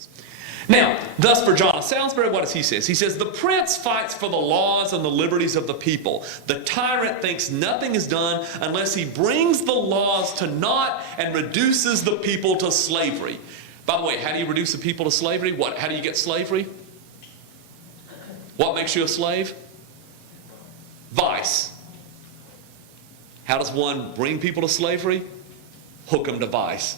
rules. Now, thus for John Salisbury, what does he say? He says, the prince fights for the laws and the liberties of the people. The tyrant thinks nothing is done unless he brings the laws to naught and reduces the people to slavery. By the way, how do you reduce the people to slavery? What? How do you get slavery? What makes you a slave? Vice. How does one bring people to slavery? Hook them to vice.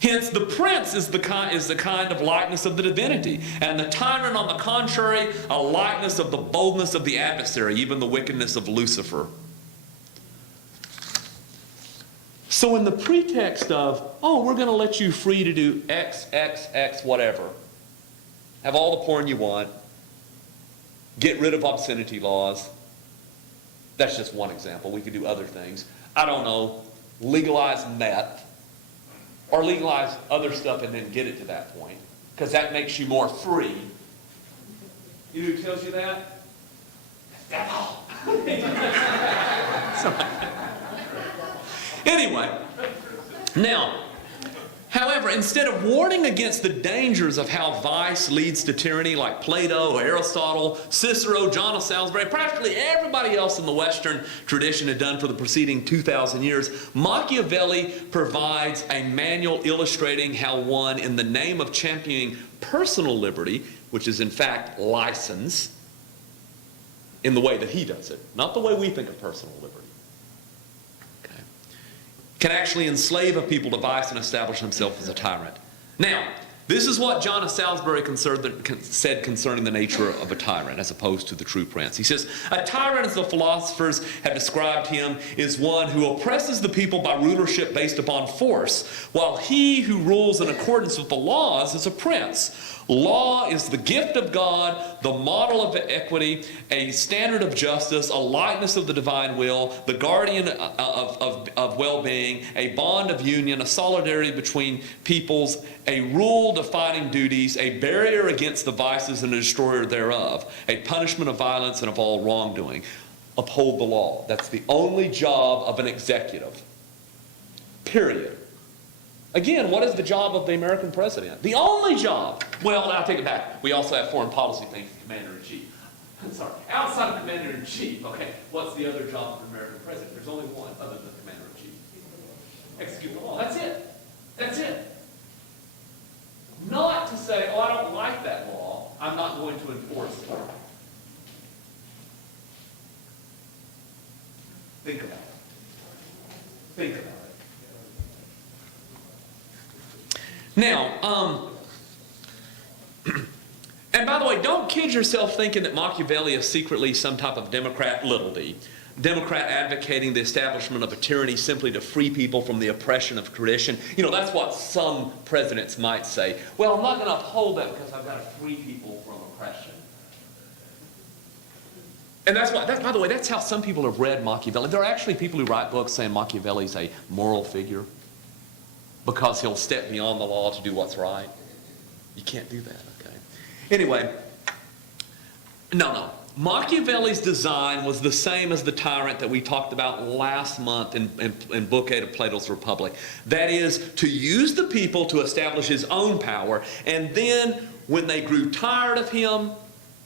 Hence, the prince is the kind of likeness of the divinity, and the tyrant, on the contrary, a likeness of the boldness of the adversary, even the wickedness of Lucifer. So in the pretext of, oh, we're going to let you free to do X, X, X, whatever, have all the porn you want, get rid of obscenity laws. That's just one example. We could do other things. I don't know, legalize meth, or legalize other stuff and then get it to that point, because that makes you more free. You know who tells you that? The devil. Anyway, now, however, instead of warning against the dangers of how vice leads to tyranny, like Plato, Aristotle, Cicero, John of Salisbury, practically everybody else in the Western tradition had done for the preceding 2,000 years, Machiavelli provides a manual illustrating how one, in the name of championing personal liberty, which is in fact license, in the way that he does it, not the way we think of personal liberty, can actually enslave a people to vice and establish himself as a tyrant. Now, this is what John of Salisbury said concerning the nature of a tyrant as opposed to the true prince. He says, a tyrant, as the philosophers have described him, is one who oppresses the people by rulership based upon force, while he who rules in accordance with the laws is a prince. Law is the gift of God, the model of equity, a standard of justice, a likeness of the divine will, the guardian of well-being, a bond of union, a solidarity between peoples, a rule defining duties, a barrier against the vices and a destroyer thereof, a punishment of violence and of all wrongdoing. Uphold the law. That's the only job of an executive. Period. Again, what is the job of the American president? The only job. Well, I'll take it back. We also have foreign policy things, commander-in-chief. I'm sorry. Outside of commander-in-chief, okay, what's the other job of the American president? There's only one other than commander-in-chief. Execute the law. That's it. That's it. Not to say, oh, I don't like that law, I'm not going to enforce it. Think about it. Think about it. Now, and by the way, don't kid yourself thinking that Machiavelli is secretly some type of Democrat, little d. Democrat advocating the establishment of a tyranny simply to free people from the oppression of tradition. You know, that's what some presidents might say. Well, I'm not going to uphold that because I've got to free people from oppression. And that's why, by the way, that's how some people have read Machiavelli. There are actually people who write books saying Machiavelli's a moral figure because he'll step beyond the law to do what's right. You can't do that, okay? Anyway, no. Machiavelli's design was the same as the tyrant that we talked about last month in Book 8 of Plato's Republic. That is, to use the people to establish his own power, and then, when they grew tired of him,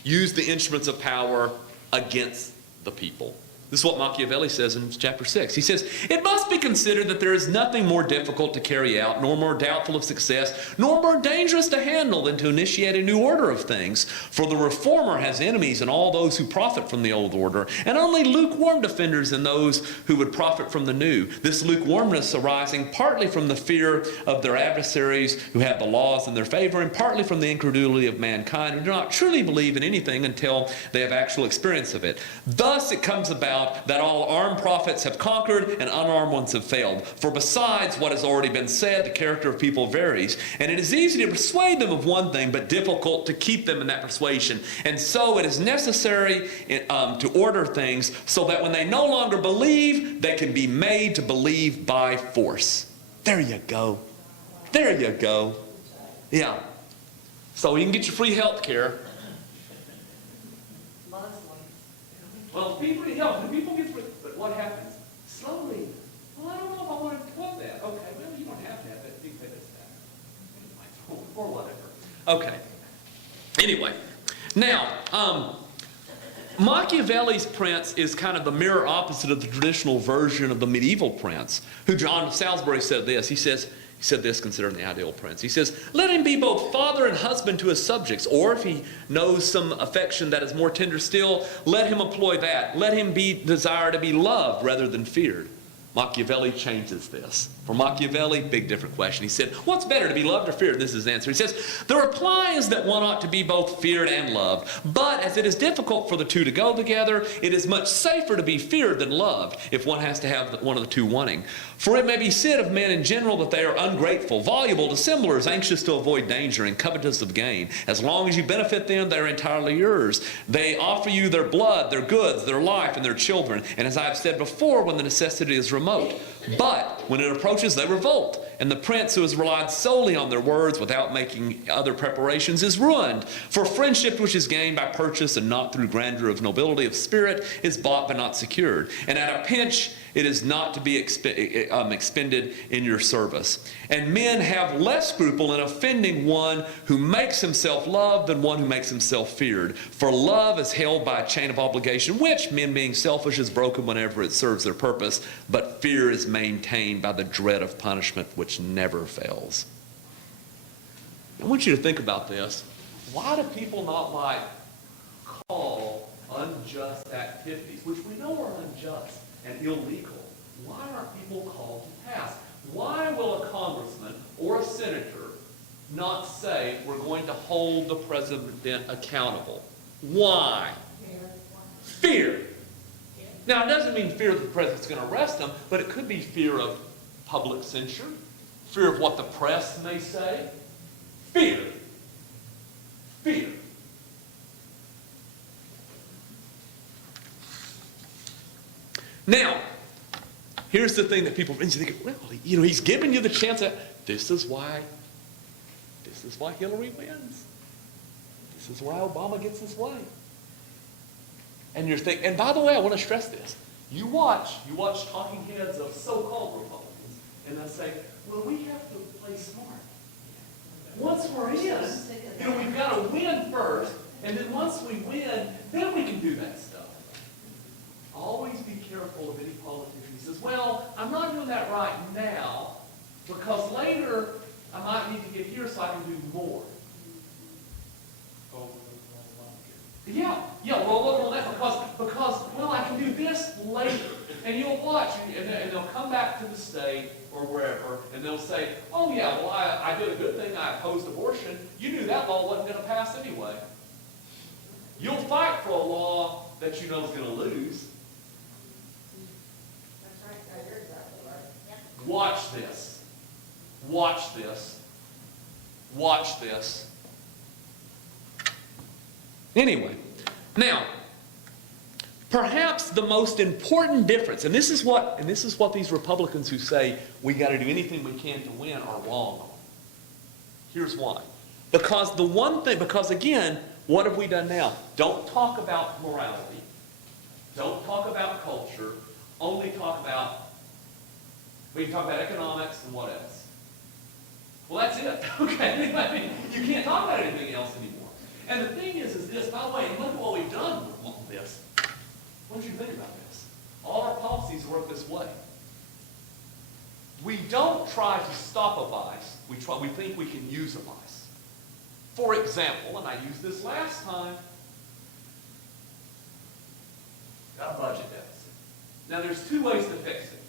use the instruments of power against the people. This is what Machiavelli says in chapter 6. He says, it must be considered that there is nothing more difficult to carry out, nor more doubtful of success, nor more dangerous to handle than to initiate a new order of things. For the reformer has enemies in all those who profit from the old order, and only lukewarm defenders in those who would profit from the new. This lukewarmness arising partly from the fear of their adversaries who have the laws in their favor, and partly from the incredulity of mankind who do not truly believe in anything until they have actual experience of it. Thus it comes about that all armed prophets have conquered and unarmed ones have failed. For besides what has already been said, the character of people varies, and it is easy to persuade them of one thing, but difficult to keep them in that persuasion. And so it is necessary to order things so that when they no longer believe, they can be made to believe by force. There you go. There you go. Yeah. So you can get your free health care. Well, people need help. People get free. But what happens? Slowly. Well, I don't know if I want to put that. Okay, well, you don't have to have that. You pay this tax. Okay. Anyway, now, Machiavelli's prince is kind of the mirror opposite of the traditional version of the medieval prince, who John Salisbury said this. He said this concerning the ideal prince. He says, let him be both father and husband to his subjects, or if he knows some affection that is more tender still, let him employ that. Let him desire to be loved rather than feared. Machiavelli changes this. For Machiavelli, big different question. He said, what's better, to be loved or feared? This is his answer. He says, the reply is that one ought to be both feared and loved. But as it is difficult for the two to go together, it is much safer to be feared than loved if one has to have one of the two wanting. For it may be said of men in general that they are ungrateful, voluble, dissimulars, anxious to avoid danger, and covetous of gain. As long as you benefit them, they are entirely yours. They offer you their blood, their goods, their life, and their children. And as I have said before, when the necessity is remote. But when it approaches, they revolt. And the prince who has relied solely on their words without making other preparations is ruined. For friendship which is gained by purchase and not through grandeur of nobility of spirit is bought but not secured. And at a pinch, it is not to be expended in your service. And men have less scruple in offending one who makes himself loved than one who makes himself feared. For love is held by a chain of obligation, which, men being selfish, is broken whenever it serves their purpose. But fear is maintained by the dread of punishment, which never fails. I want you to think about this. Why do people not call unjust activities, which we know are unjust and illegal? Why aren't people called to task? Why will a congressman or a senator not say, we're going to hold the president accountable? Why? Fear. Now, it doesn't mean fear that the president's going to arrest them, but it could be fear of public censure, fear of what the press may say. Fear. Fear. Now, here's the thing that people think, well, he's giving you the chance. This is why Hillary wins. This is why Obama gets his way. And you're thinking, and by the way, I want to stress this. You watch talking heads of so-called Republicans, and they'll say, well, we have to play smart. Once we're in, we've got to win first, and then once we win, then we can do that stuff. Always be careful of any politician who says, well, I'm not doing that right now, because later I might need to get here so I can do more. Yeah, well, look on that, because well, I can do this later. And you'll watch, and they'll come back to the state or wherever, and they'll say, oh yeah, well, I did a good thing, I opposed abortion. You knew that law wasn't going to pass anyway. You'll fight for a law that you know is going to lose. That's right, you're exactly right. Yep. Watch this. Watch this. Watch this. Anyway, now, perhaps the most important difference, and this is what these Republicans who say we got to do anything we can to win are wrong on. Here's why. Because again, what have we done now? Don't talk about morality. Don't talk about culture. Only talk about, we can talk about economics and what else? Well, that's it. Okay? I mean, you can't talk about anything else anymore. And the thing is this, by the way, and look at what we've done with this. What did you think about this? All our policies work this way. We don't try to stop a vice. We think we can use a vice. For example, and I used this last time, a budget deficit. Now, there's two ways to fix it.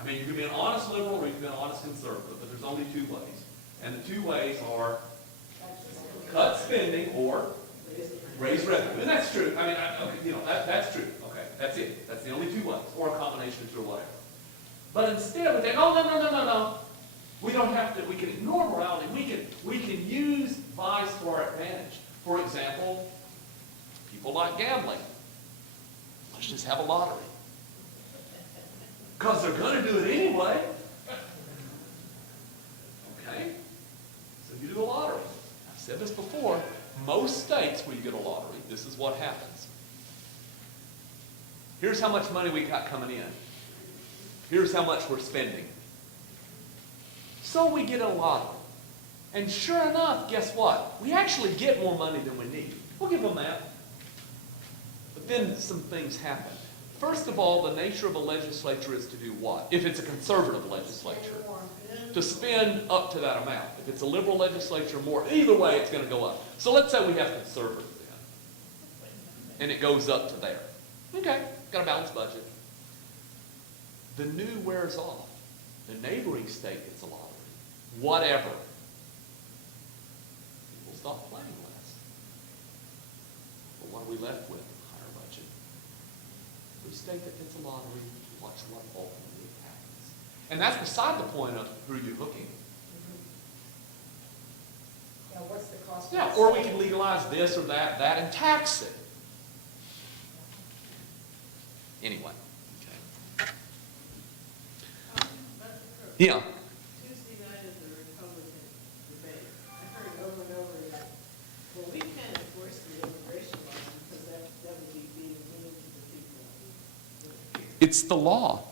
I mean, you can be an honest liberal or you can be an honest conservative, but there's only two ways. And the two ways are cut spending or raise revenue. And that's true. I mean, that's true. Okay, that's it. That's the only two ways, or a combination of two or whatever. But instead, we say, no. We don't have to. We can ignore morality. We can use vice to our advantage. For example, people like gambling. Let's just have a lottery. Because they're going to do it anyway. Okay? So you do a lottery. I've said this before. Most states where you get a lottery, this is what happens. Here's how much money we got coming in. Here's how much we're spending. So we get a lottery. And sure enough, guess what? We actually get more money than we need. We'll give them that. But then some things happen. First of all, the nature of a legislature is to do what? If it's a conservative legislature, to spend up to that amount. If it's a liberal legislature, more. Either way, it's going to go up. So let's say we have conservative then, and it goes up to there. Okay, got a balanced budget. The new wears off. The neighboring state gets a lottery. Whatever. People stop playing less. But what are we left with? Higher budget. Every state that gets a lottery, watch what ultimately happens. And that's beside the point of who you're hooking. Yeah, what's the cost? Yeah, or we can legalize this or that, and tax it. Anyway. Okay. Yeah. Tuesday night at the Republican debate, I heard over and over that, well, we can't enforce the immigration laws because that would be being mean to the people that are here. It's the law.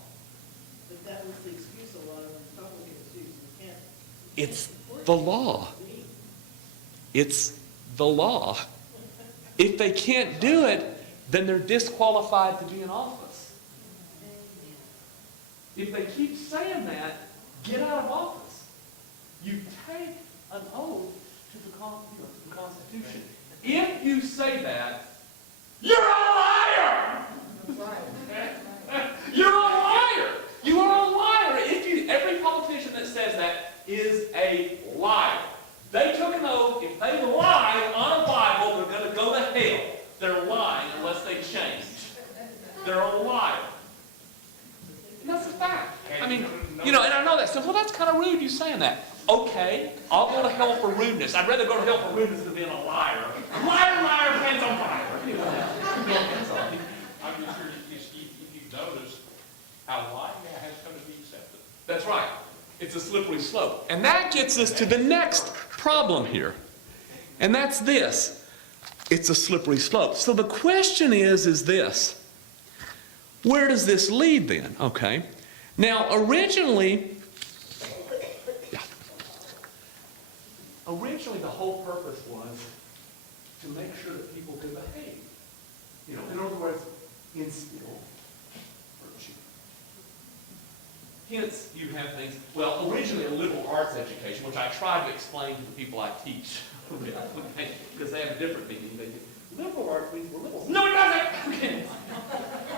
But that was the excuse a lot of Republicans use, we can't. It's the law. It's the law. If they can't do it, then they're disqualified to be in office. If they keep saying that, get out of office. You take an oath to the Constitution. If you say that, you're a liar! You're a liar! You are a liar! Every politician that says that is a liar. They took an oath. If they lie on a Bible, they're going to go to hell. They're lying unless they change. They're a liar. And that's a fact. I mean, and I know that. So, well, that's kind of rude, you saying that. Okay, I'll go to hell for rudeness. I'd rather go to hell for rudeness than being a liar. Liar, liar, hands on fire. I'm just sure if you've noticed how lying has come to be accepted. That's right. It's a slippery slope. And that gets us to the next problem here. And that's this. It's a slippery slope. So the question is this. Where does this lead then? Okay. Now, originally, the whole purpose was to make sure that people could behave. In other words, instill virtue. Hence, you have things, well, originally a liberal arts education, which I try to explain to the people I teach, because they have a different meaning. They think, liberal arts means we're liberals. No, it doesn't!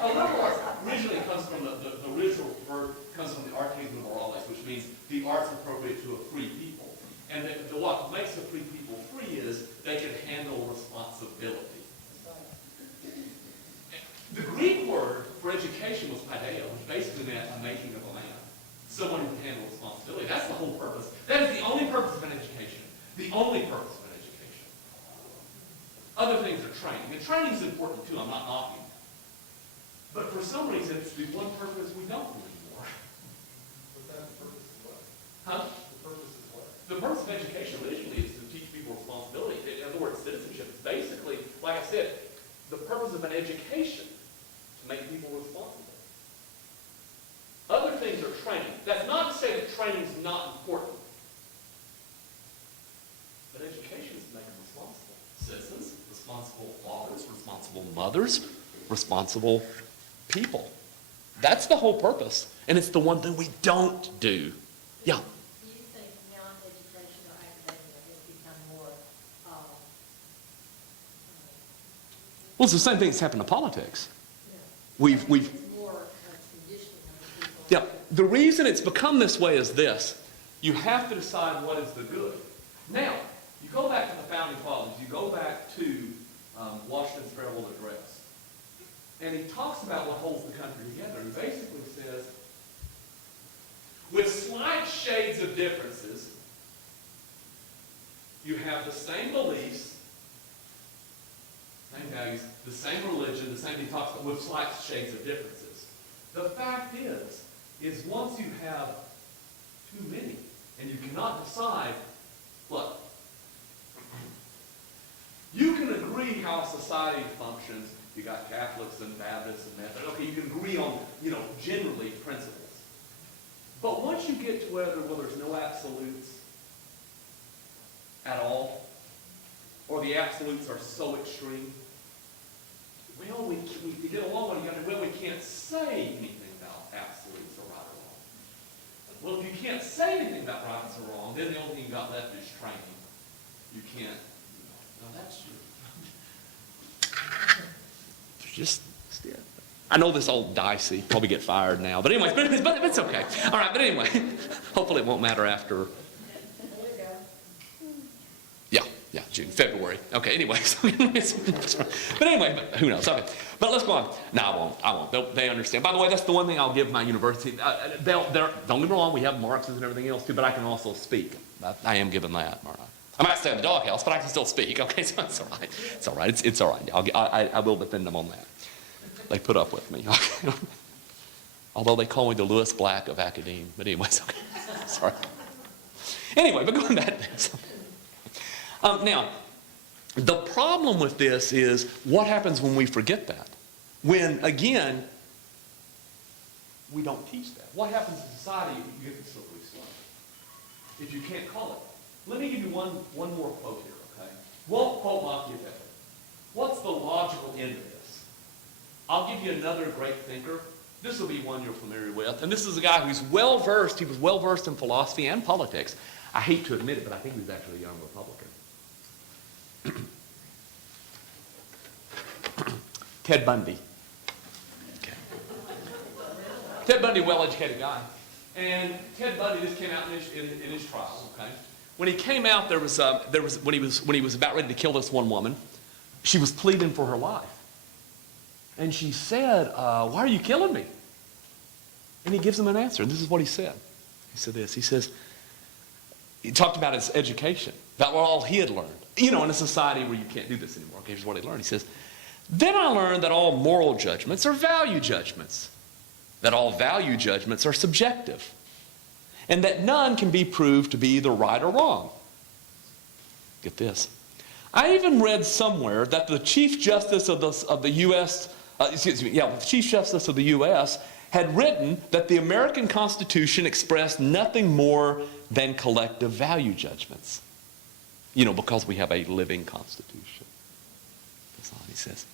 Liberal arts originally comes from the original word comes from the archaism of morales, which means the arts appropriate to a free people. And what makes a free people free is they can handle responsibility. The Greek word for education was paideia, which basically meant a making of a man. Someone who can handle responsibility. That's the whole purpose. That is the only purpose of an education. The only purpose of an education. Other things are training. And training is important too, I'm not knocking. But for some reason, it's the one purpose we don't do anymore. But that purpose is what? Huh? The purpose is what? The purpose of education originally is to teach people responsibility. In other words, citizenship is basically, like I said, the purpose of an education to make people responsible. Other things are training. That's not to say that training is not important. But education is to make them responsible. Citizens, responsible fathers, responsible mothers, responsible people. That's the whole purpose. And it's the one thing we don't do. Yeah. Do you think now education or academia has become more, Well, it's the same thing that's happened to politics. it's We've more conditioning of the people? Yeah, the reason it's become this way is this. You have to decide what is the good. Now, you go back to the Founding Fathers, you go back to Washington's farewell address, and he talks about what holds the country together. He basically says, with slight shades of differences, you have the same beliefs, same values, the same religion, the same, he talks about with slight shades of differences. The fact is once you have too many, and you cannot decide, look, you can agree how society functions. You got Catholics and Baptists and Methodists. Okay, you can agree on, generally principles. But once you get to where there's no absolutes, at all, or the absolutes are so extreme. Well, we get along with each other. Well, we can't say anything about absolutes or right or wrong. Well, if you can't say anything about right or wrong, then the only thing you got left is training. You can't, no, that's true. Just, yeah. I know this old dicey, probably get fired now, but anyway, but it's okay. All right, but anyway, hopefully it won't matter after. Yeah, June, February. Okay, anyways. But anyway, who knows? Okay, but let's go on. No, I won't. They understand. By the way, that's the one thing I'll give my university. Don't get me wrong, we have Marxists and everything else too, but I can also speak. I am given that, all right. I might stay in the doghouse, but I can still speak. Okay, so it's all right. It's all right. It's all right. I will defend them on that. They put up with me. Although they call me the Lewis Black of academia. But anyways, okay. Sorry. Anyway, but going back to this. Now, the problem with this is what happens when we forget that? When, again, we don't teach that. What happens in society if you get the slippery slope? If you can't call it. Let me give you one more quote here, okay? Won't quote Machiavelli. What's the logical end of this? I'll give you another great thinker. This will be one you're familiar with. And this is a guy who's well-versed. He was well-versed in philosophy and politics. I hate to admit it, but I think he was actually a young Republican. Ted Bundy. Okay. Ted Bundy, well-educated guy. And Ted Bundy, this came out in his trial, okay? When he came out, when he was about ready to kill this one woman, she was pleading for her life. And she said, why are you killing me? And he gives him an answer, and this is what he said. He said this, he talked about his education, about all he had learned. You know, in a society where you can't do this anymore. Okay, here's what he learned. He says, then I learned that all moral judgments are value judgments, that all value judgments are subjective, and that none can be proved to be either right or wrong. Get this. I even read somewhere that the Chief Justice of the U.S., the Chief Justice of the U.S. had written that the American Constitution expressed nothing more than collective value judgments. You know, because we have a living Constitution. That's all he says.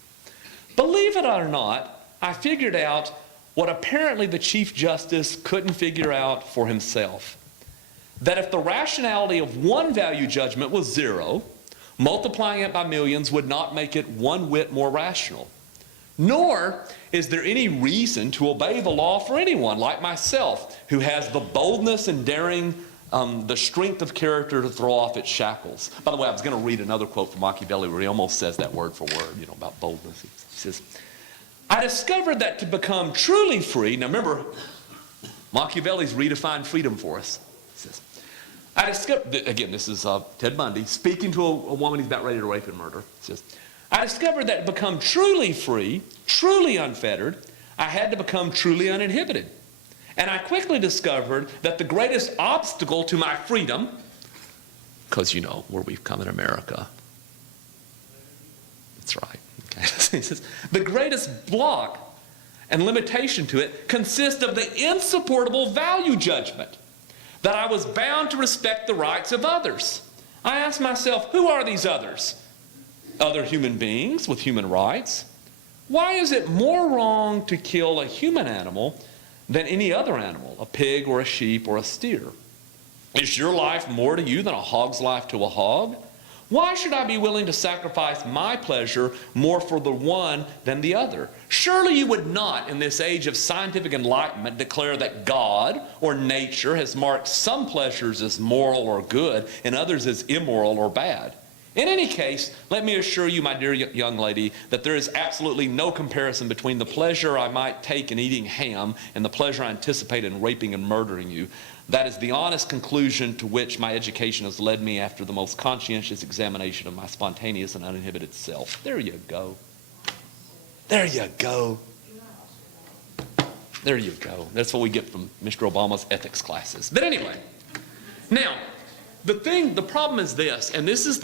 Believe it or not, I figured out what apparently the Chief Justice couldn't figure out for himself. That if the rationality of one value judgment was 0, multiplying it by millions would not make it one whit more rational. Nor is there any reason to obey the law for anyone like myself, who has the boldness and daring, the strength of character to throw off its shackles. By the way, I was going to read another quote from Machiavelli where he almost says that word for word, you know, about boldness. He says, I discovered that to become truly free, now remember, Machiavelli's redefined freedom for us. He says, I discovered, again, this is Ted Bundy speaking to a woman he's about ready to rape and murder. He says, I discovered that to become truly free, truly unfettered, I had to become truly uninhibited. And I quickly discovered that the greatest obstacle to my freedom, because you know where we've come in America. That's right. Okay. He says, the greatest block and limitation to it consists of the insupportable value judgment that I was bound to respect the rights of others. I asked myself, who are these others? Other human beings with human rights. Why is it more wrong to kill a human animal than any other animal, a pig or a sheep or a steer? Is your life more to you than a hog's life to a hog? Why should I be willing to sacrifice my pleasure more for the one than the other? Surely you would not, in this age of scientific enlightenment, declare that God or nature has marked some pleasures as moral or good and others as immoral or bad. In any case, let me assure you, my dear young lady, that there is absolutely no comparison between the pleasure I might take in eating ham and the pleasure I anticipate in raping and murdering you. That is the honest conclusion to which my education has led me after the most conscientious examination of my spontaneous and uninhibited self. There you go. There you go. There you go. That's what we get from Mr. Obama's ethics classes. But anyway, now, the problem is this, and this is,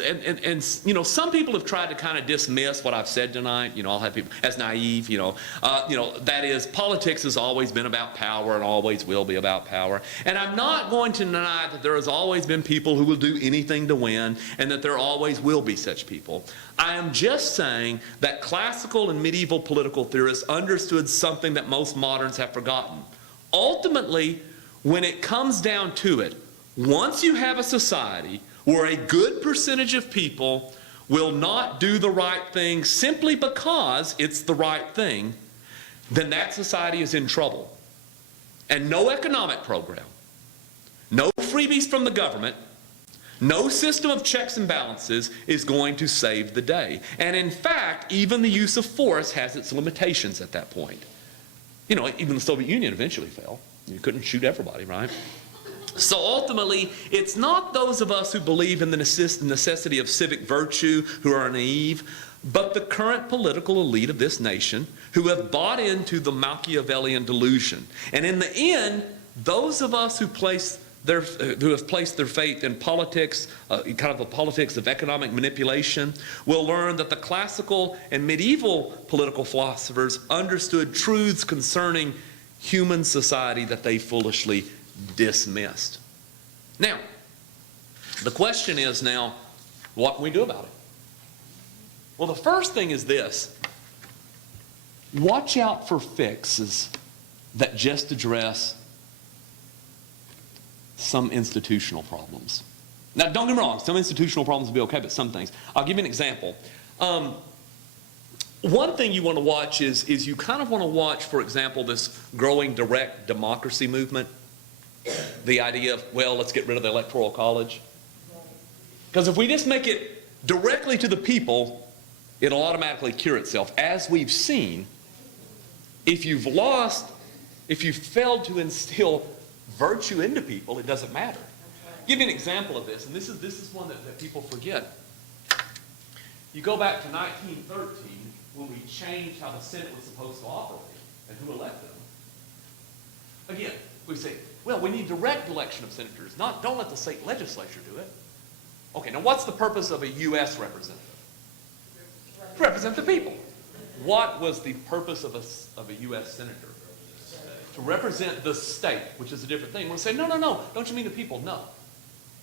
some people have tried to kind of dismiss what I've said tonight. I'll have people as naive. That is, politics has always been about power and always will be about power. And I'm not going to deny that there has always been people who will do anything to win, and that there always will be such people. I am just saying that classical and medieval political theorists understood something that most moderns have forgotten. Ultimately, when it comes down to it, once you have a society where a good percentage of people will not do the right thing simply because it's the right thing, then that society is in trouble. And no economic program, no freebies from the government, no system of checks and balances is going to save the day. And in fact, even the use of force has its limitations at that point. Even the Soviet Union eventually fell. You couldn't shoot everybody, right? So ultimately, it's not those of us who believe in the necessity of civic virtue who are naive, but the current political elite of this nation who have bought into the Machiavellian delusion. And in the end, those of us who have placed their faith in politics, kind of the politics of economic manipulation, will learn that the classical and medieval political philosophers understood truths concerning human society that they foolishly dismissed. Now, the question is now, what can we do about it? Well, the first thing is this. Watch out for fixes that just address some institutional problems. Now, don't get me wrong, some institutional problems will be okay, but some things. I'll give you an example. One thing you want to watch is you kind of want to watch, for example, this growing direct democracy movement. The idea of, well, let's get rid of the Electoral College. Because if we just make it directly to the people, it'll automatically cure itself. As we've seen, if you've failed to instill virtue into people, it doesn't matter. I'll give you an example of this, and this is one that people forget. You go back to 1913, when we changed how the Senate was supposed to operate and who elected them. Again, we say, well, we need direct election of senators. Don't let the state legislature do it. Okay, now what's the purpose of a U.S. representative? To represent the people. What was the purpose of a U.S. senator? To represent the state, which is a different thing. We'll say, no, don't you mean the people? No,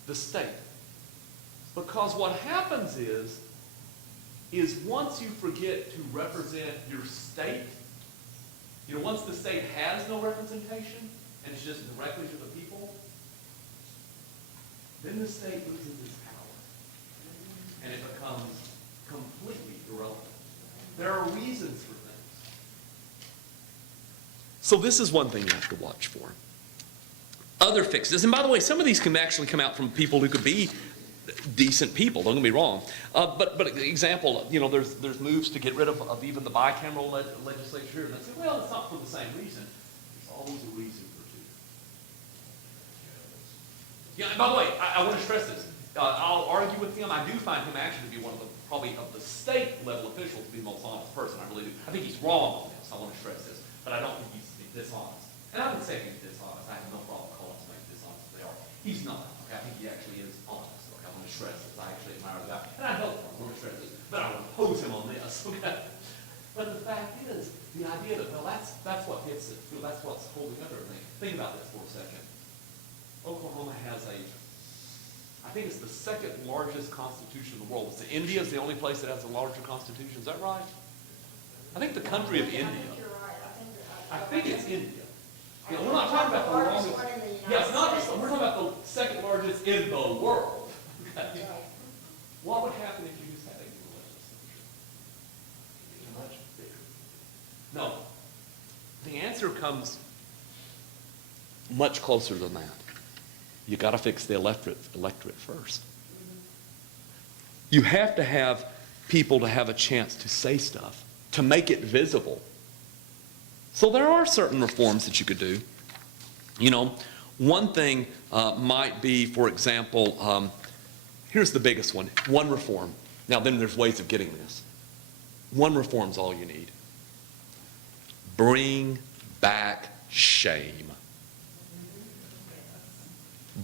the state. Because what happens is once you forget to represent your state, once the state has no representation, and it's just directly to the people, then the state loses its power. And it becomes completely irrelevant. There are reasons for things. So this is one thing you have to watch for. Other fixes, and by the way, some of these can actually come out from people who could be decent people, don't get me wrong. But example, there's moves to get rid of even the bicameral legislature. And I say, well, it's not for the same reason. There's always a reason for two. Yeah, and by the way, I want to stress this. I'll argue with him. I do find him actually to be one of the, probably of the state level officials, to be the most honest person. I really do. I think he's wrong on this. I want to stress this. But I don't think he's dishonest. And I would say he's dishonest. I have no problem calling somebody dishonest if they are. He's not. Okay? I think he actually is honest. Okay? I want to stress this. I actually admire the guy. And I don't want to stress this. But I would oppose him on this. Okay? But the fact is, the idea that, well, that's what hits it. That's what's holding up everything. Think about this for a second. Oklahoma has I think it's the second largest constitution in the world. India is the only place that has a larger constitution. Is that right? I think the country of India. I think you're right. I think it's India. We're not talking about the longest. Yeah, it's not just. We're talking about the second largest in the world. Okay. What would happen if you just had a legislature? Much bigger. No. The answer comes much closer than that. You got to fix the electorate first. You have to have people to have a chance to say stuff, to make it visible. So there are certain reforms that you could do. One thing might be, for example, here's the biggest one. One reform. Now then there's ways of getting this. One reform's all you need. Bring back shame.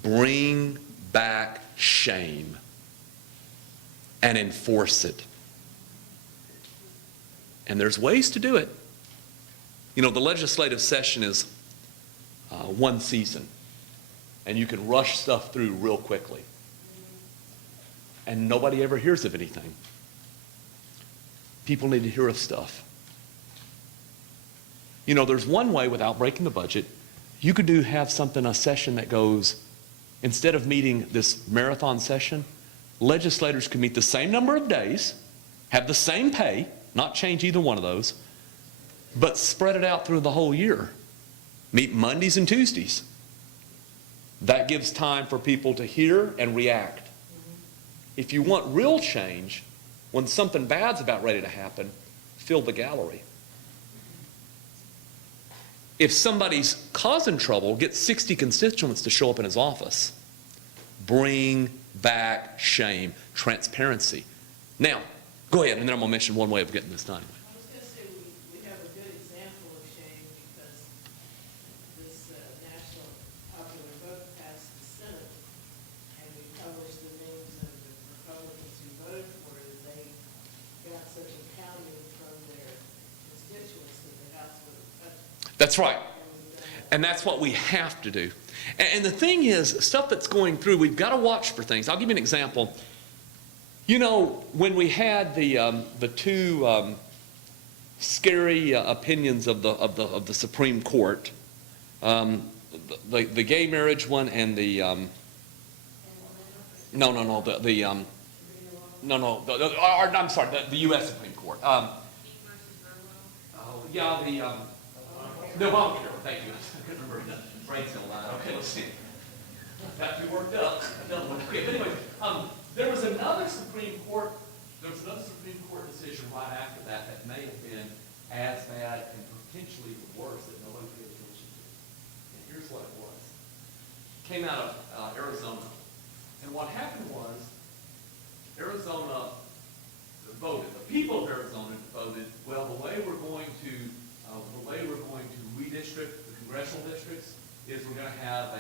Bring back shame and enforce it. And there's ways to do it. You know, the legislative session is one season, and you can rush stuff through real quickly. And nobody ever hears of anything. People need to hear of stuff. You know, there's one way without breaking the budget. You could have something, a session that goes, instead of meeting this marathon session, legislators could meet the same number of days, have the same pay, not change either one of those, but spread it out through the whole year. Meet Mondays and Tuesdays. That gives time for people to hear and react. If you want real change, when something bad's about ready to happen, fill the gallery. If somebody's causing trouble, get 60 constituents to show up in his office. Bring back shame, transparency. Now, go ahead, and then I'm going to mention one way of getting this done. I was going to say, we have a good example of shame because this national popular vote passed the Senate, and we published the names of the Republicans who voted for it, and they got such a pounding from their constituents that the House would have touched it. That's right. And that's what we have to do. And the thing is, stuff that's going through, we've got to watch for things. I'll give you an example. You know, when we had the two scary opinions of the Supreme Court, the gay marriage one and the I'm sorry, the U.S. Supreme Court. No, Obamacare. Thank you. I couldn't remember that. Brain's still alive. Okay, let's see. Got too worked up. Another one. Okay, but anyway, there was another Supreme Court decision right after that that may have been as bad and potentially worse that nobody paid attention to. And here's what it was. It came out of Arizona. And what happened was Arizona voted. The people of Arizona voted, well, the way we're going to redistrict the congressional districts is we're going to have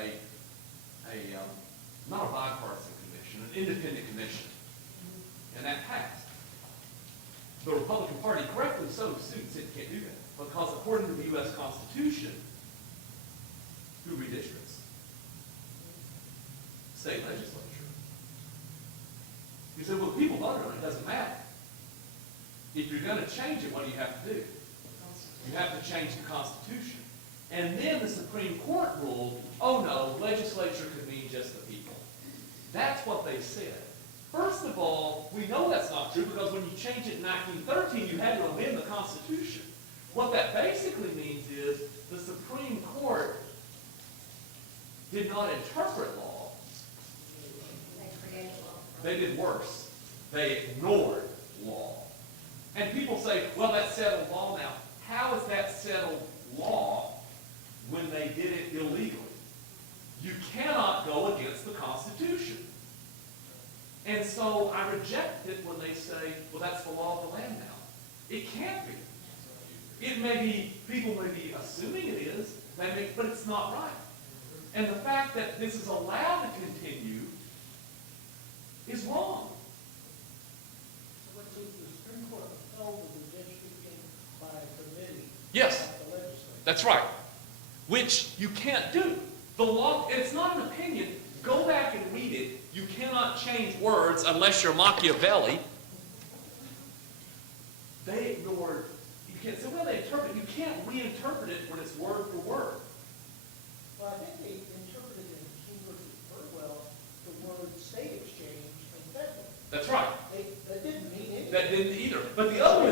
not a bipartisan commission, an independent commission. And that passed. The Republican Party, correctly so, sued and said you can't do that. Because according to the U.S. Constitution, who redistricts? State legislature. You said, well, the people voted on it, it doesn't matter. If you're going to change it, what do you have to do? You have to change the Constitution. And then the Supreme Court ruled, oh no, legislature could mean just the people. That's what they said. First of all, we know that's not true because when you change it in 1913, you had to amend the Constitution. What that basically means is the Supreme Court did not interpret law. They did worse. They ignored law. And people say, well, that's settled law now. How is that settled law when they did it illegally? You cannot go against the Constitution. And so I reject it when they say, well, that's the law of the land now. It can't be. It may be, people may be assuming it is, but it's not right. And the fact that this is allowed to continue is wrong. What the Supreme Court upheld the redistricting by a committee. Yes, Not the legislature. that's right. Which you can't do. The law, it's not an opinion. Go back and read it. You cannot change words unless you're Machiavelli. They ignored, you can't say, well, they interpret. You can't reinterpret it when it's word for word. Well, I think they interpreted in King versus Burwell the word state exchange and federal. That's right. That didn't mean anything. That didn't either. But the other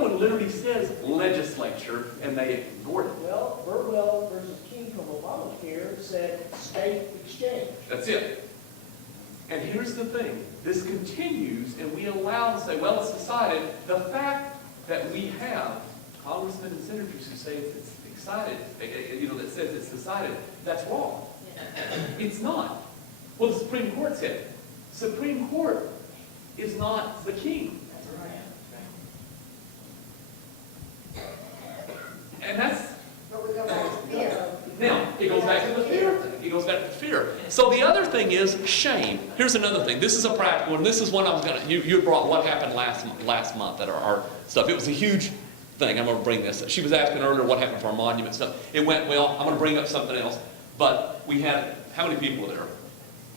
one literally says legislature, and they ignored it. Well, Burwell versus King from Obamacare said state exchange. That's it. And here's the thing. This continues, and we allow to say, well, it's decided. The fact that we have congressmen and senators who say it's decided, that says it's decided, that's wrong. It's not. Well, the Supreme Court said it. Supreme Court is not the king. And that's, now, it goes back to the fear thing. It goes expect fear. So the other thing is shame. Here's another thing. This is a practical one. This is one I was going to, you brought what happened last month at our stuff. It was a huge thing. I'm going to bring this. She was asking earlier what happened for our monument stuff. It went well. I'm going to bring up something else. But we had, how many people were there?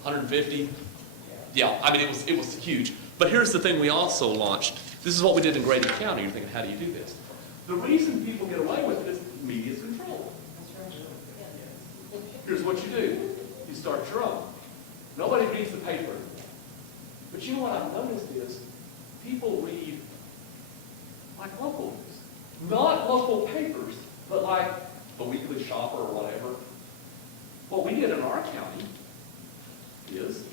150? Yeah, I mean, it was huge. But here's the thing we also launched. This is what we did in Grady County. You're thinking, how do you do this? The reason people get away with it is media control. Here's what you do. You start your own. Nobody reads the paper. But you know what I've noticed is people read like local news. Not local papers, but like the Weekly Shopper or whatever. What we did in our county is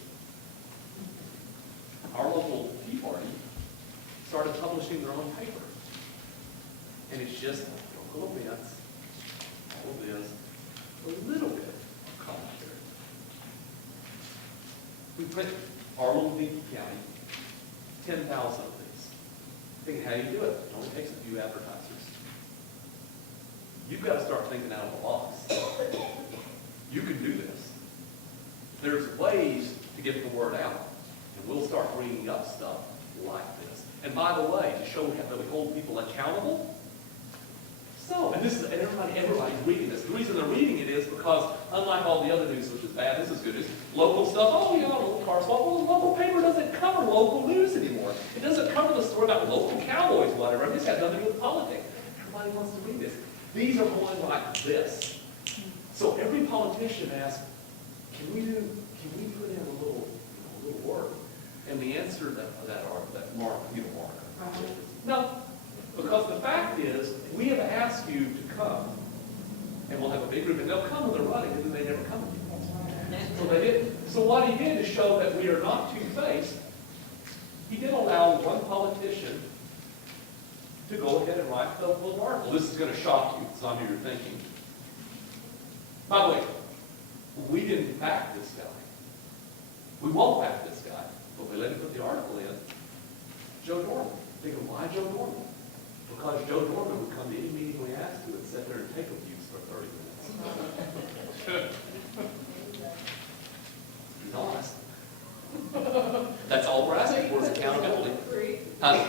our local Tea Party started publishing their own paper. And it's just local events, all of this, a little bit of commentary. We print our little dinky county, 10,000 of these. Thinking, how do you do it? It only takes a few advertisers. You've got to start thinking out of the box. You can do this. There's ways to get the word out. And we'll start bringing up stuff like this. And by the way, to show that we hold people accountable, and this is, and everybody's reading this. The reason they're reading it is because, unlike all the other news, which is bad, this is good news. Local stuff, oh yeah, local cars. Well, the local paper doesn't cover local news anymore. It doesn't cover the story about local cowboys, whatever. I mean, it's got nothing to do with politics. Everybody wants to read this. These are going like this. So every politician asks, can we put in a little work? And the answer that Mark, no. Because the fact is, we have asked you to come, and we'll have a big group, and they'll come when they're running, and then they never come anymore. So they did. So what he did to show that we are not two-faced, he did allow one politician to go ahead and write the little article. This is going to shock you. It's not who you're thinking. By the way, we didn't back this guy. We won't back this guy, but we let him put the article in. Joe Dorman. Thinking, why Joe Dorman? Because Joe Dorman would come to any meeting we asked to and sit there and take abuse for 30 minutes. He's honest. That's all we're asking for is accountability. Huh?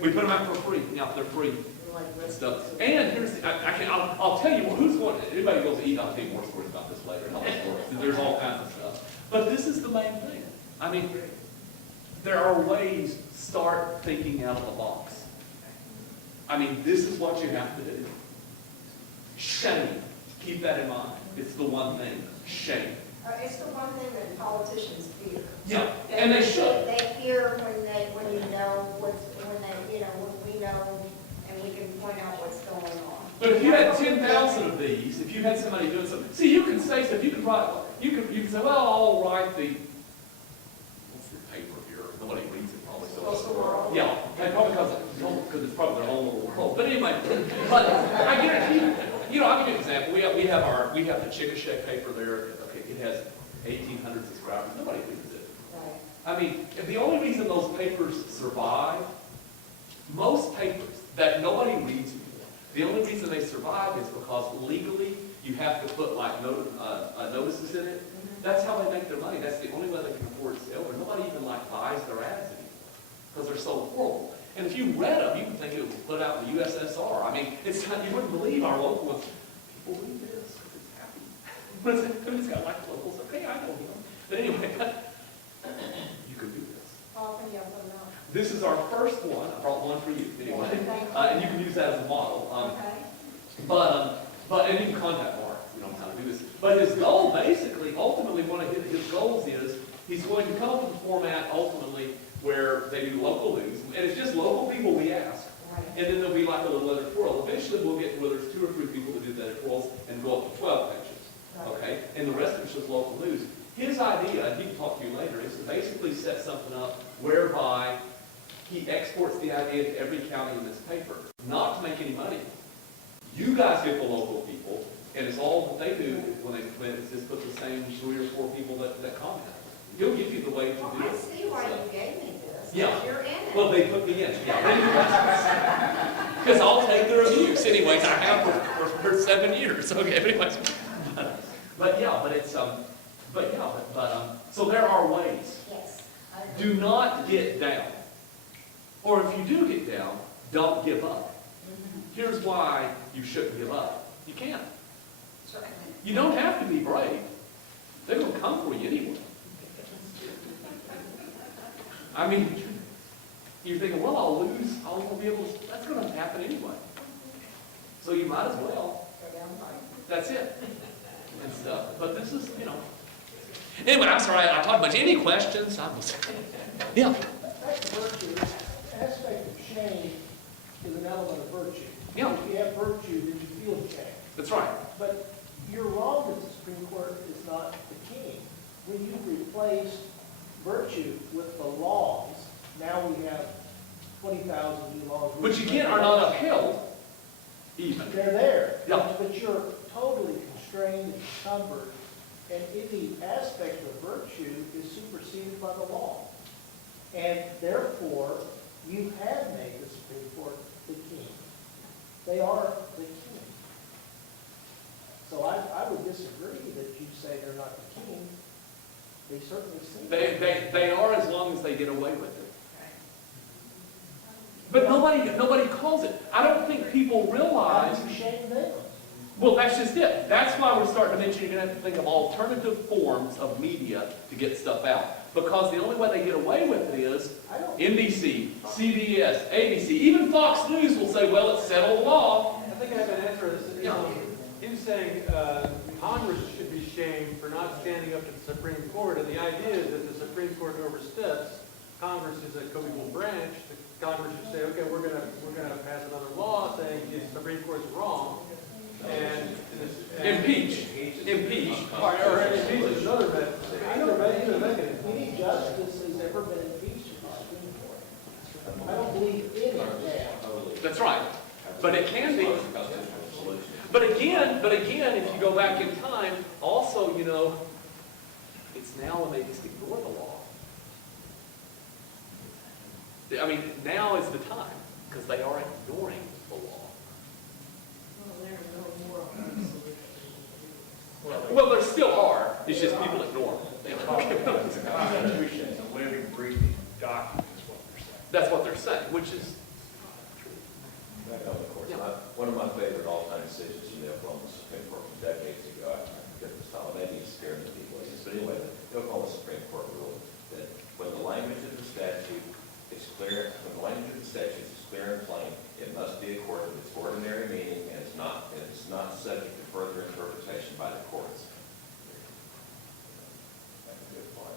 We put them out for free. Yeah, they're free. Stuff. And here's I'll tell you who's going. Anybody goes to eat, I'll tell you more stories about this later. There's all kinds of stuff. But this is the main thing. I mean, there are ways. Start thinking out of the box. I mean, this is what you have to do. Shame. Keep that in mind. It's the one thing. Shame. It's the one thing that politicians fear. Yeah, and they should. They fear when you know when we know and we can point out what's going on. But if you had 10,000 of these, if you had somebody doing something, see, you can say stuff. You can write. You can say, well, I'll write the. What's the paper here? Nobody reads it probably. So yeah, and probably because it's probably their own little world. But anyway, but I guarantee you know, I'll give you an example. We have the Chickasha paper there. Okay, it has 1,800 subscribers. Nobody reads it. Right. I mean, the only reason those papers survive, most papers that nobody reads anymore, the only reason they survive is because legally you have to put like notices in it. That's how they make their money. That's the only way they can afford to sell. Or nobody even like buys their ads anymore because they're so horrible. And if you read them, you would think it was put out in the USSR. I mean, you wouldn't believe our local ones. People read this because it's happy. It's got like locals. Okay, I know him. But anyway, you can do this. How can you put them out? This is our first one. I brought one for you anyway. And you can use that as a model. Okay. And you can contact Mark. You know how to do this. But his goal, basically, ultimately, one of his goals is he's going to come up with a format, ultimately, where they do local news. And it's just local people we ask. Right. And then there'll be like a little editorial. Eventually, we'll get where there's 2 or 3 people to do the editorials and go up to 12 pages. Right. Okay? And the rest of it's just local news. His idea, and he can talk to you later, is to basically set something up whereby he exports the idea to every county in this paper. Not to make any money. You guys get the local people, and it's all that they do when they just put the same 3 or 4 people that comment. He'll give you the way to do it. I see why you gave me this. Yeah. You're in it. Well, they put me in. Yeah. Because I'll take their abuse anyways. I have for 7 years. Okay, but anyways. But yeah, so there are ways. Yes. I agree. Do not get down. Or if you do get down, don't give up. Here's why you shouldn't give up. You can't. Certainly. You don't have to be brave. They're going to come for you anyway. I mean, you're thinking, well, I'll lose. I won't be able to. That's going to happen anyway. So you might as well. Go down right. That's it. And stuff. But this is, Anyway, I'm sorry, I talked much. Any questions? Yeah. Back to virtue, aspect of shame is an element of virtue. Yeah. If you have virtue, then you feel shame. That's right. But you're wrong that the Supreme Court is not the king. When you replace virtue with the laws, now we have 20,000 new laws. Which again are not upheld, even. They're there. Yeah. But you're totally constrained and encumbered, and any aspect of virtue is superseded by the law. And therefore, you have made the Supreme Court the king. They are the king. So I would disagree that you say they're not the king. They certainly seem. They are as long as they get away with it. But nobody calls it. I don't think people How realize. do you shame them? Well, that's just it. That's why we're starting to mention you're going to have to think of alternative forms of media to get stuff out. Because the only way they get away with it is I don't. NBC, CBS, ABC, even Fox News will say, well, it's settled law. I think I have an answer to this. Yeah. Him saying Congress should be shamed for not standing up to the Supreme Court, and the idea is that the Supreme Court oversteps. Congress is a co-equal branch. The Congress should say, okay, we're gonna pass another law saying the Supreme Court's wrong, and Impeach. or impeach is another method. Either mechanism. Any justice has ever been impeached in the Supreme Court. I don't believe any of that. That's right. But it can be. But again, if you go back in time, also, it's now when they just ignore the law. I mean, now is the time, because they are ignoring the law. Well, there are no more absolute. Well, there still are. It's just people ignore them. They don't The give them. Constitution is a living, breathing document, is what they're saying. That's what they're saying, which is Back on the course. One of my favorite all-time decisions in the Oklahoma Supreme Court from decades ago, I forget this time, maybe it's scaring the people, but anyway, the Oklahoma Supreme Court ruled that when the language of the statute is clear, when the language of the statute is clear and plain, it must be according to its ordinary meaning, and it's not subject to further interpretation by the courts. That's a good point.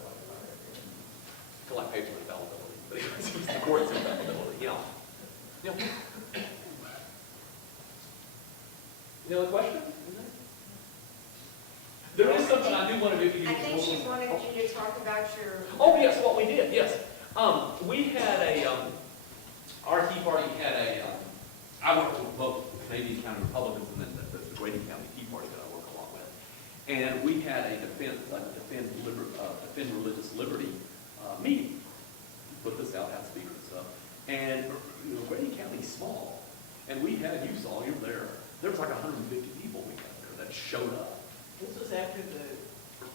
like paper availability. But it's the court's availability, yeah. Yeah. Any other questions? There is something I do want to do. I think she wanted you to talk about your. Oh, yes, what we did, yes. We had our Tea Party had I worked with both Canadian County Republicans and then the Grady County Tea Party that I work along with. And we had a defend religious liberty meeting. Put this out, had speakers and stuff. And Grady County's small. And we had, you saw, you were there was like 150 people we had there that showed up. This was after the.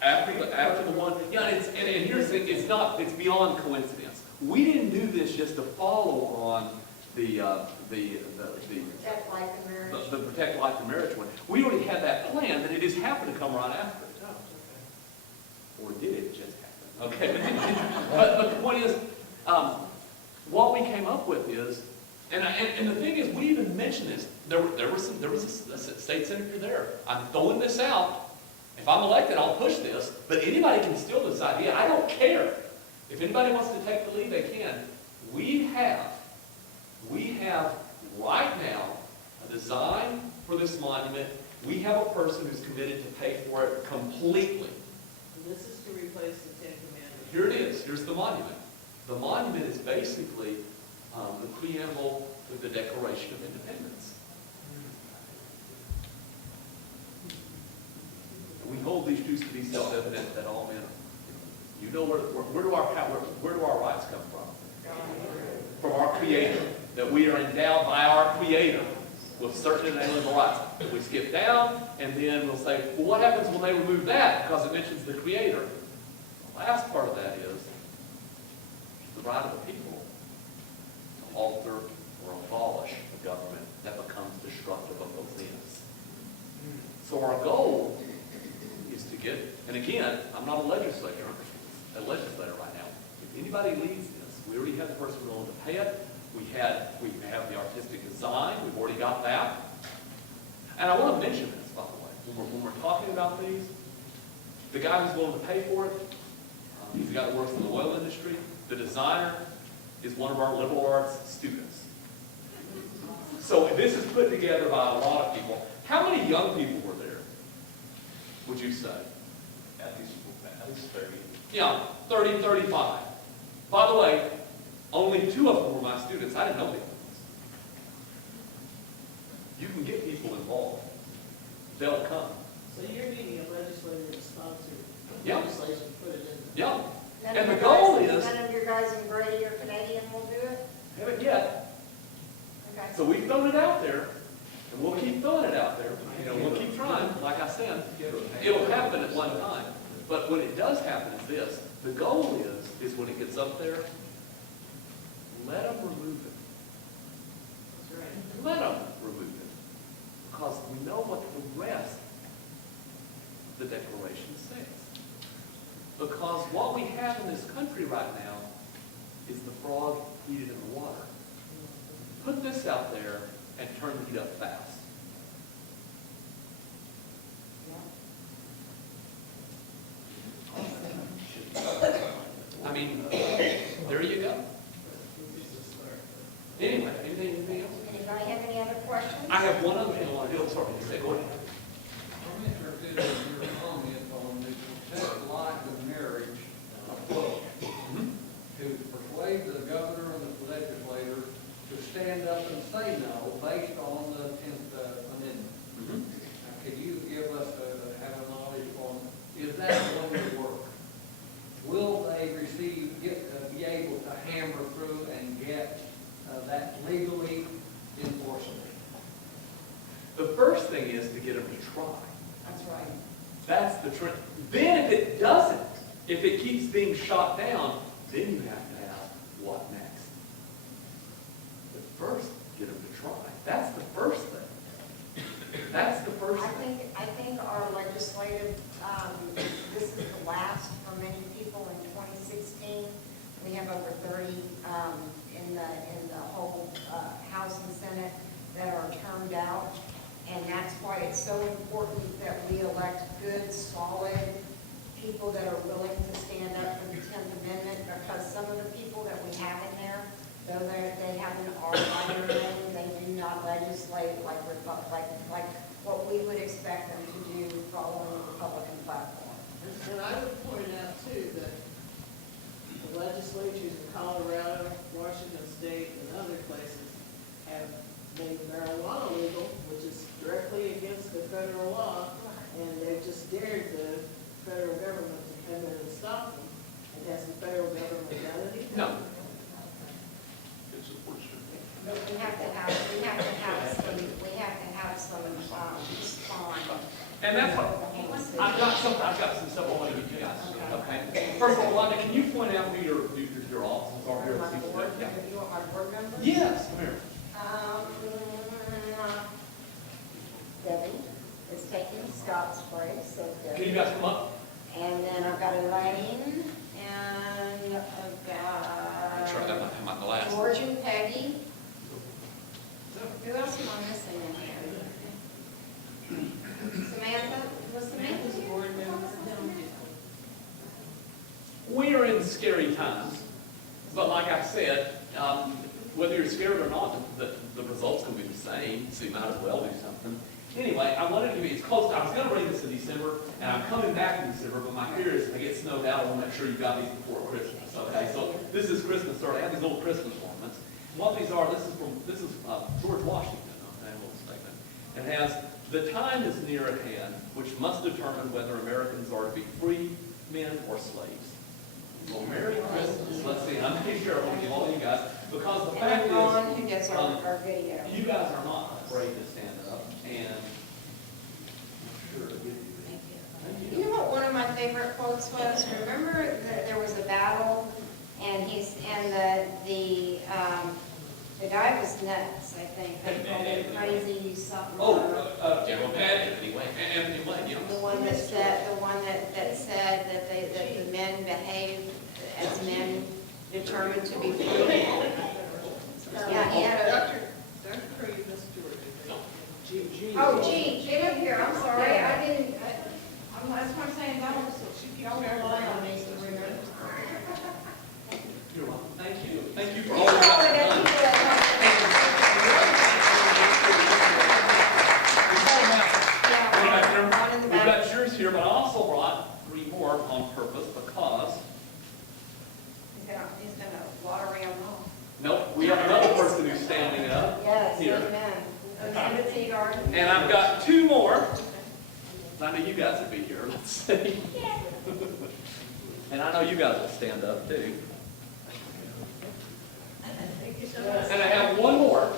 After the one, yeah, and here's the thing, it's beyond coincidence. We didn't do this just to follow on the Protect life and marriage. the Protect Life and Marriage one. We already had that plan, but it just happened to come right after it. Or did it just happen? Okay, but the point is, what we came up with is, and the thing is, we even mentioned this. There was a state senator there. I'm throwing this out. If I'm elected, I'll push this, but anybody can still decide. Yeah, I don't care. If anybody wants to take the lead, they can. We have right now a design for this monument. We have a person who's committed to pay for it completely. And this is to replace the Ten Commandments. Here it is. Here's the monument. The monument is basically the preamble to the Declaration of Independence. We hold these truths to be self-evident that all men, where do our rights come from? From our Creator. That we are endowed by our Creator with certain inalienable rights. We skip down, and then we'll say, well, what happens when they remove that? Because it mentions the creator. The last part of that is the right of the people to alter or abolish a government that becomes destructive of those ends. So our goal is to get, and again, I'm not a legislator right now. If anybody leads this, we already have the person willing to pay it. We have the artistic design. We've already got that. And I want to mention this, by the way, when we're talking about these, the guy who's willing to pay for it, he's the guy that works in the oil industry. The designer is one of our liberal arts students. So this is put together by a lot of people. How many young people were there, would you say? At least 30. Yeah, 30, 35. By the way, only 2 of them were my students. I didn't know them. You can get people involved. They'll come. So you're needing a legislator to sponsor Yeah. legislation, put it in. Yeah. None And of the your goal guys- is, None of your guys in Grady or Canadian will do it? haven't yet. Okay. So we've thrown it out there, and we'll keep throwing it out there. You know, we'll keep trying. Like I said, it'll happen at one time. But when it does happen is this. The goal is when it gets up there, let them remove it. That's right. Let them remove it. Because we know what the rest of the Declaration says. Because what we have in this country right now is the frog heated in the water. Put this out there and turn the heat up fast. I mean, there you go. Anyway, anything else? Anybody have any other questions? I have one other thing I want to do. Sorry, say, go ahead. I'm interested in your comment on the protect life and marriage quote. To persuade the governor and the legislator to stand up and say no based on the 10th Amendment. Now, could you give us have a knowledge on, is that going to work? Will they be able to hammer through and get that legally enforceable? The first thing is to get them to try. That's right. That's the trick. Then if it doesn't, if it keeps being shot down, then you have to ask, what next? But first, get them to try. That's the first thing. That's the first thing. I think our legislative, this is the last for many people in 2016. We have over 30 in the whole House and Senate that are termed out. And that's why it's so important that we elect good, solid people that are willing to stand up for the 10th Amendment, because some of the people that we have in there, though they have an R by their name, they do not legislate like what we would expect them to do following the Republican platform. And I would point out too that the legislatures in Colorado, Washington State, and other places have made marijuana legal, which is directly against the federal law, and they've just dared the federal government to come in and stop them. And has the federal government done anything? No. But we have to have some respond. And that's what, I've got some stuff I want to give you guys. Okay. First of all, Wanda, can you point out who your officers are here? My board, you want my board members? Yes, come here. Debbie is taking Scott's place, so Can you Debbie. guys come up? And then I've got Elaine, and I've Make sure I got have my glasses. George and Peggy. Who else am I missing in here? Samantha, was Samantha here? Board members, We are in scary times, but like I said, whether you're scared or not, the results will be the same, so you might as well do something. Anyway, I wanted to be, it's close, I was going to bring this in December, and I'm coming back in December, but my fear is if I get snowed out, I want to make sure you got these before Christmas, okay? So this is Christmas start. I have these little Christmas ornaments. What these are, this is George Washington, okay, a little statement. It has, the time is near at hand, which must determine whether Americans are to be free men or slaves. Well, Merry Christmas. Let's see, I'm pretty sure I want to give all you guys, because the fact And then Ron, who is, does our video. you guys are not afraid to stand up, and favorite quotes was, remember that there was a battle and the guy was nuts, I think. They called him crazy something. General Anthony Wayne, yeah. The one that said that the men behave as men determined to be free. Yeah, he had a. Dr. Craig, Miss Georgia. Oh, gee, get up here, I'm sorry, I didn't, that's what I'm saying, don't rely on me to remember. You're welcome. Thank you. Thank you for You all probably that. got people Yeah, one in the We've back. got yours here, but I also brought 3 more on purpose because, He's gonna water him off. nope, we have another person who's standing up Yes, here. amen. Send it to you, Garden. And I've got 2 more. I know you guys will be here, let's see. And I know you guys will stand up too. And I have one more.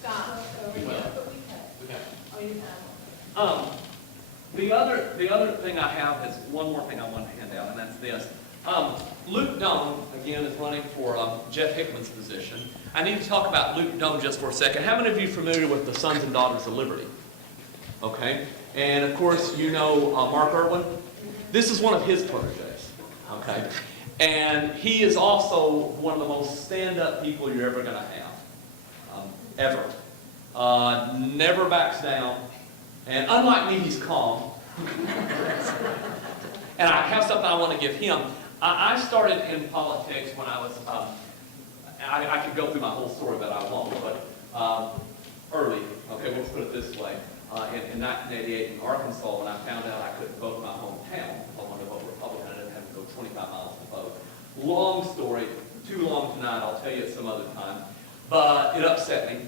Scott, over here. The other thing I have is one more thing I want to hand out, and that's this. Luke Doan, again, is running for Jeff Hickman's position. I need to talk about Luke Doan just for a second. How many of you are familiar with the Sons and Daughters of Liberty? Okay. And of course, you know Mark Irwin. This is one of his proteges. Okay. And he is also one of the most stand-up people you're ever going to have. Ever. Never backs down. And unlike me, he's calm. And I have something I want to give him. I started in politics when I was, I could go through my whole story, but I won't. But early, okay, let's put it this way. In 1988 in Arkansas, when I found out I couldn't vote in my hometown, if I wanted to vote Republican, I didn't have to go 25 miles to vote. Long story, too long tonight, I'll tell you at some other time. But it upset me,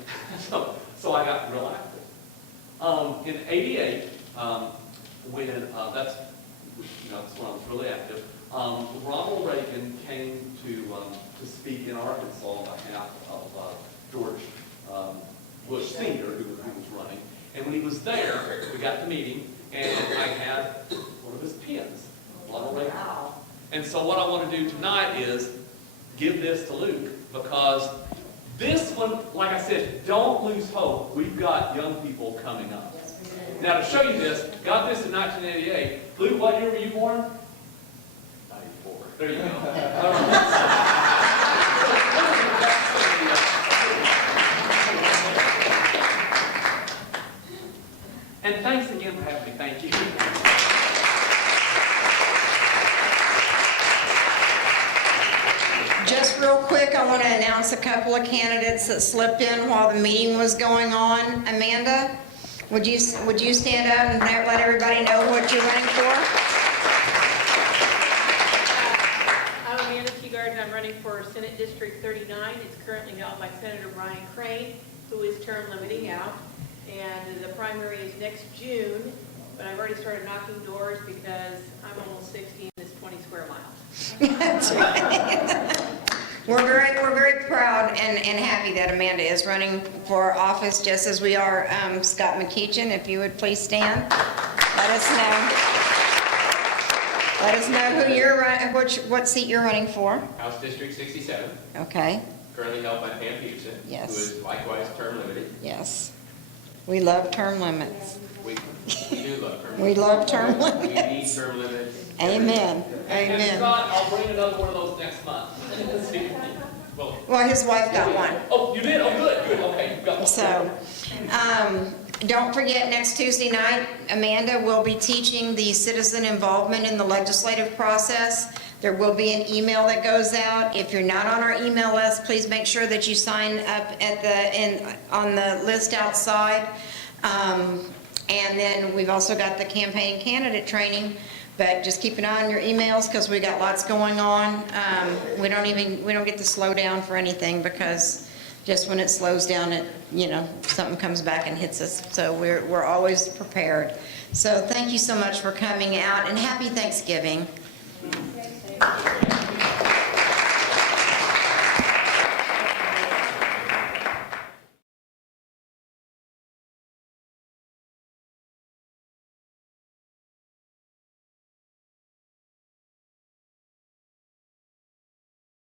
so I got real active. In '88, when that's when I was really active, Ronald Reagan came to speak in Arkansas on behalf of George Bush Sr., who was running. And when he was there, we got to meeting, and I had one of his pens, Ronald Reagan. And so what I want to do tonight is give this to Luke, because this one, like I said, don't lose hope. We've got young people coming up. Now, to show you this, got this in 1988. Luke, what year were you born? 94. There you go. All right. And thanks again for having me. Thank you. Just real quick, I want to announce a couple of candidates that slipped in while the meeting was going on. Amanda, would you stand up and let everybody know what you're running for? I'm Amanda Teagarden. I'm running for Senate District 39. It's currently held by Senator Brian Crane, who is term limiting out. And the primary is next June, but I've already started knocking doors because I'm almost 60 and it's 20 square miles. That's right. We're very proud and happy that Amanda is running for office, just as we are. Scott McKeechin, if you would please stand. Let us know who you're running, what seat you're running for. House District 67, Okay. currently held by Pam Peterson, Yes. who is likewise term limited. Yes. We love term limits. We do love term limits. We love term We limits. need term limits. Amen. And Amen. Scott, I'll bring another one of those next month. Well, his wife got one. Oh, you did? Oh, good, good. Okay, you've got one. So, don't forget, next Tuesday night, Amanda will be teaching the citizen involvement in the legislative process. There will be an email that goes out. If you're not on our email list, please make sure that you sign up on the list outside. And then we've also got the campaign candidate training, but just keep an eye on your emails because we got lots going on. We don't get to slow down for anything, because just when it slows down, something comes back and hits us. So we're always prepared. So thank you so much for coming out, and happy Thanksgiving.